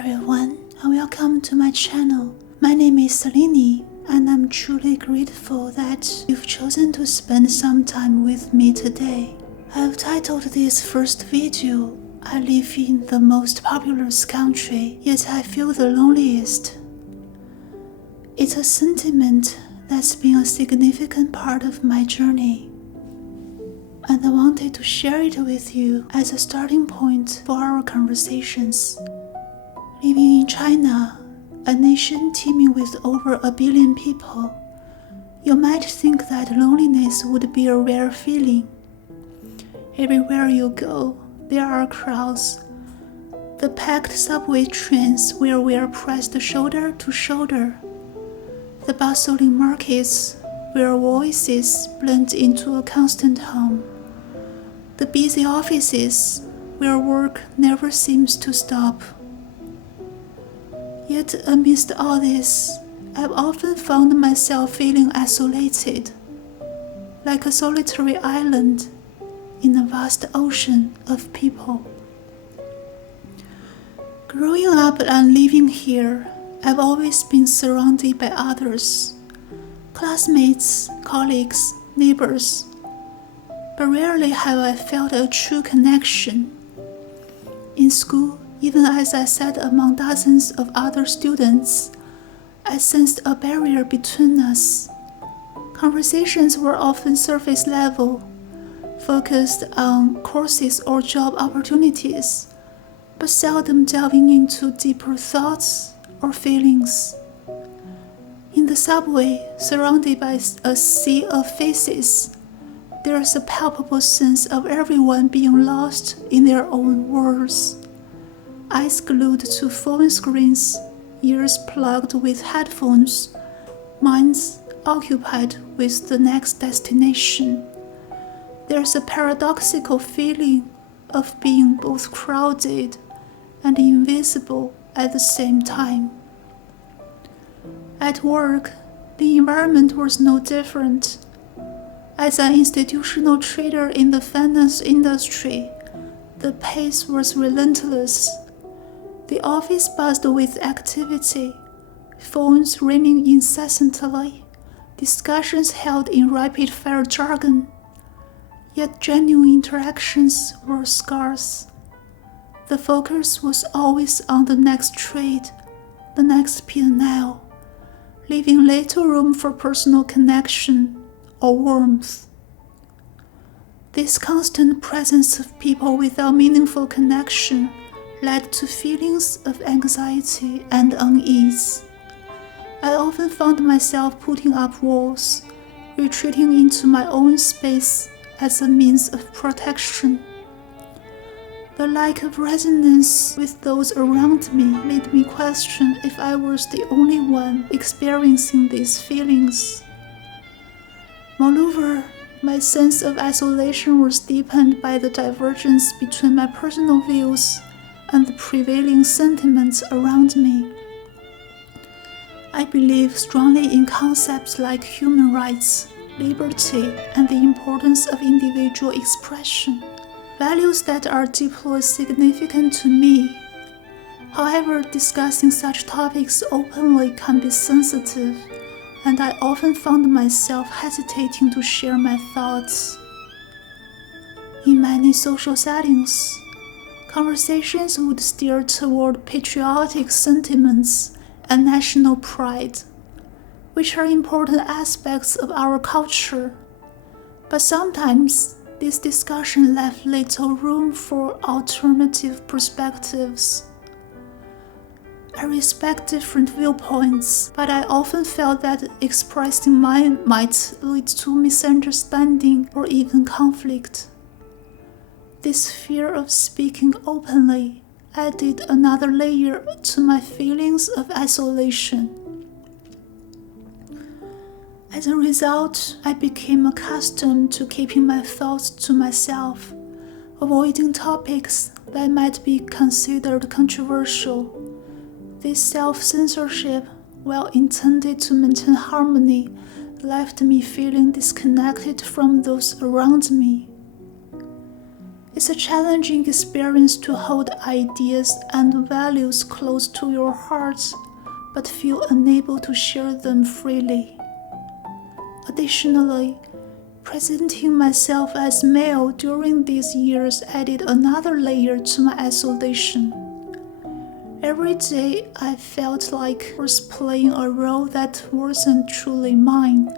everyone, and welcome to my channel. My name is Selene, and I'm truly grateful that you've chosen to spend some time with me today. I've titled this first video, I live in the most populous country, yet I feel the loneliest. It's a sentiment that's been a significant part of my journey, and I wanted to share it with you as a starting point for our conversations. Living in China, a nation teeming with over 1 billion people, you might think that loneliness would be a rare feeling. Everywhere you go, there are crowds. The packed subway trains where we are pressed shoulder to shoulder. The bustling markets where voices blend into a constant hum. The busy offices where work never seems to stop. Yet amidst all this, I've often found myself feeling isolated, like a solitary island in a vast ocean of people. Growing up and living here, I've always been surrounded by others, classmates, colleagues, neighbors, but rarely have I felt a true connection. In school, even as I sat among dozens of other students, I sensed a barrier between us. Conversations were often surface level, focused on courses or job opportunities, but seldom delving into deeper thoughts or feelings. In the subway, surrounded by a sea of faces, there is a palpable sense of everyone being lost in their own worlds. Eyes glued to phone screens, ears plugged with headphones, minds occupied with the next destination. There's a paradoxical feeling of being both crowded and invisible at the same time. At work, the environment was no different. As an institutional trader in the finance industry, the pace was relentless. The office buzzed with activity, phones ringing incessantly, discussions held in rapid-fire jargon. Yet genuine interactions were scarce. The focus was always on the next trade, the next P&L, leaving little room for personal connection or warmth. This constant presence of people without meaningful connection led to feelings of anxiety and unease. I often found myself putting up walls, retreating into my own space as a means of protection. The lack of resonance with those around me made me question if I was the only one experiencing these feelings. Moreover, my sense of isolation was deepened by the divergence between my personal views and the prevailing sentiments around me. I believe strongly in concepts like human rights, liberty, and the importance of individual expression, values that are deeply significant to me. However, discussing such topics openly can be sensitive, and I often found myself hesitating to share my thoughts. In many social settings, conversations would steer toward patriotic sentiments and national pride, which are important aspects of our culture. But sometimes, this discussion left little room for alternative perspectives. I respect different viewpoints, but I often felt that expressing mine might lead to misunderstanding or even conflict. This fear of speaking openly added another layer to my feelings of isolation. As a result, I became accustomed to keeping my thoughts to myself, avoiding topics that might be considered controversial. This self-censorship, while intended to maintain harmony, left me feeling disconnected from those around me. It's a challenging experience to hold ideas and values close to your heart, but feel unable to share them freely. Additionally, presenting myself as male during these years added another layer to my isolation. Every day I felt like I was playing a role that wasn't truly mine,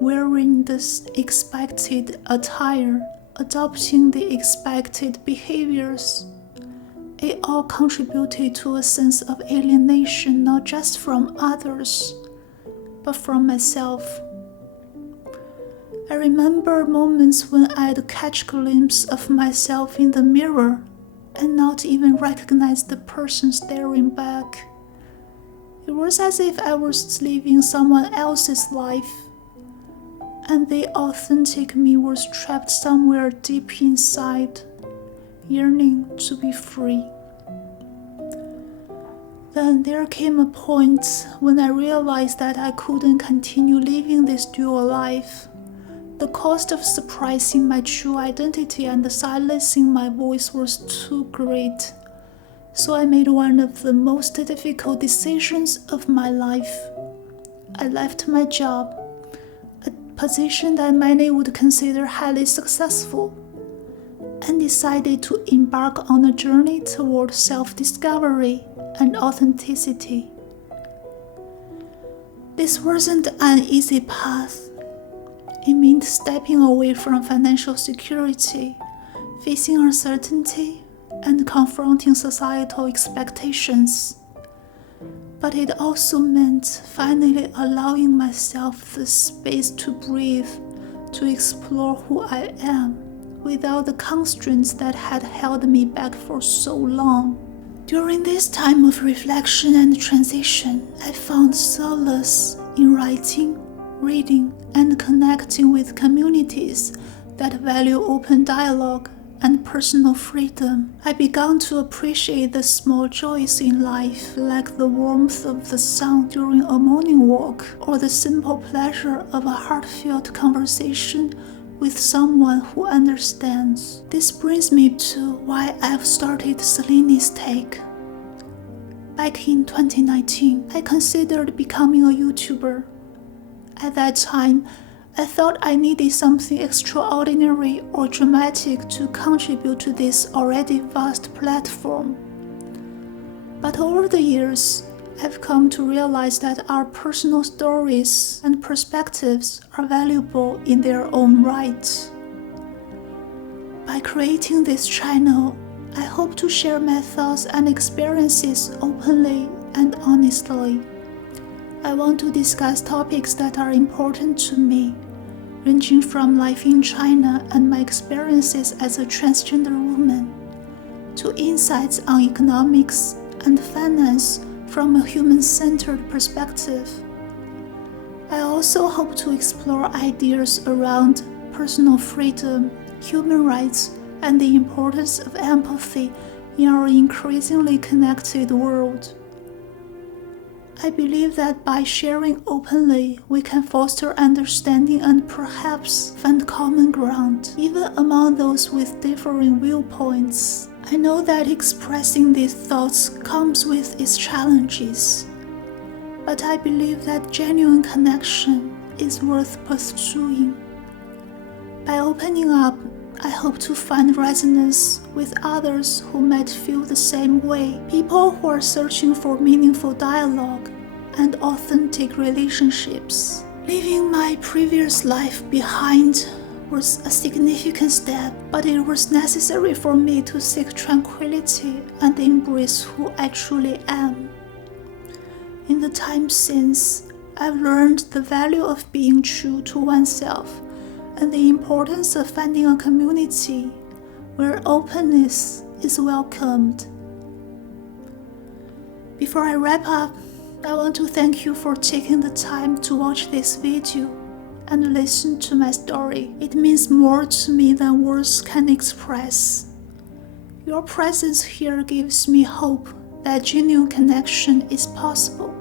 wearing the expected attire, adopting the expected behaviors. It all contributed to a sense of alienation, not just from others, but from myself. I remember moments when I'd catch a glimpse of myself in the mirror and not even recognize the person staring back. It was as if I was living someone else's life, and the authentic me was trapped somewhere deep inside, yearning to be free. Then there came a point when I realized that I couldn't continue living this dual life. The cost of suppressing my true identity and silencing my voice was too great. So I made one of the most difficult decisions of my life. I left my job, a position that many would consider highly successful, and decided to embark on a journey toward self-discovery and authenticity. This wasn't an easy path. It meant stepping away from financial security, facing uncertainty, and confronting societal expectations. But it also meant finally allowing myself the space to breathe, to explore who I am, without the constraints that had held me back for so long. During this time of reflection and transition, I found solace in writing, reading, and connecting with communities that value open dialogue and personal freedom. I began to appreciate the small joys in life, like the warmth of the sun during a morning walk, or the simple pleasure of a heartfelt conversation with someone who understands. This brings me to why I've started Selene's Take. Back in 2019, I considered becoming a YouTuber. At that time, I thought I needed something extraordinary or dramatic to contribute to this already vast platform. But over the years, I've come to realize that our personal stories and perspectives are valuable in their own right. By creating this channel, I hope to share my thoughts and experiences openly and honestly. I want to discuss topics that are important to me, ranging from life in China and my experiences as a transgender woman, to insights on economics and finance from a human-centered perspective. I also hope to explore ideas around personal freedom, human rights, and the importance of empathy in our increasingly connected world. I believe that by sharing openly, we can foster understanding and perhaps find common ground, even among those with differing viewpoints. I know that expressing these thoughts comes with its challenges, but I believe that genuine connection is worth pursuing. By opening up, I hope to find resonance with others who might feel the same way, people who are searching for meaningful dialogue and authentic relationships. Leaving my previous life behind was a significant step, but it was necessary for me to seek tranquility and embrace who I truly am. In the time since, I've learned the value of being true to oneself and the importance of finding a community where openness is welcomed. Before I wrap up, I want to thank you for taking the time to watch this video and listen to my story. It means more to me than words can express. Your presence here gives me hope that genuine connection is possible.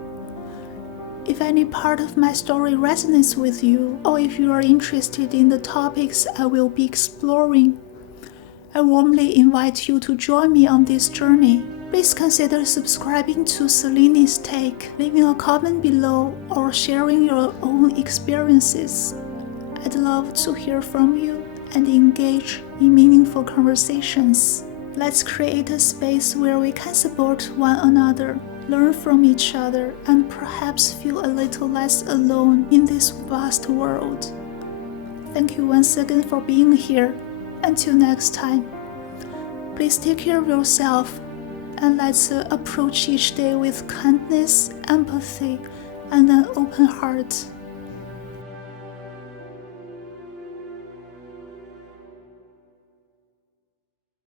If any part of my story resonates with you, or if you are interested in the topics I will be exploring, I warmly invite you to join me on this journey. Please consider subscribing to Selene's Take, leaving a comment below, or sharing your own experiences. I'd love to hear from you and engage in meaningful conversations. Let's create a space where we can support one another, learn from each other, and perhaps feel a little less alone in this vast world. Thank you once again for being here. Until next time, please take care of yourself, and let's approach each day with kindness, empathy, and an open heart.